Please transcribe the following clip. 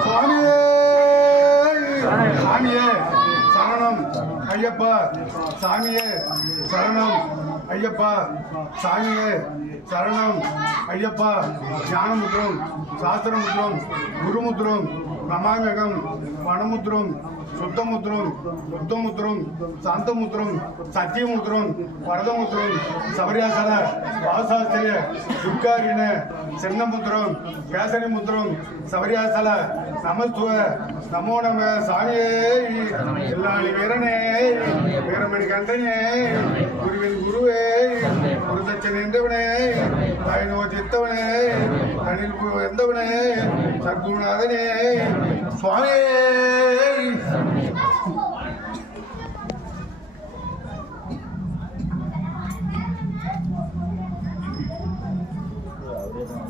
சுவாமியே சாமியே சரணம் ஐயப்பா சாமியே சரணம் ஐயப்பா சாமியே சரணம் ஐயப்பா ஞானமுத்திரம் சாஸ்திரமுத்திரம் குருமுத்திரம் நமாமியகம் வனமுத்திரம் சுத்தமுத்திரம் புத்தமுத்திரம் சாந்தமுத்திரம் சத்தியமுத்திரம் வரதமுத்திரம் சபரியாசன வாசாஸ்திரிய துர்காரின சின்னமுத்திரம் கேசரிமுத்திரம் சபரியாசல நமஸ்துவ நமோ நம சாமியே எல்லாளி வீரனே வீரமணி கண்டனே குருவின் குருவே குருதட்சன் என்றவனே தாயினோ சித்தவனே தனில் எந்தவனே சத்குருநாதனே சுவாமியே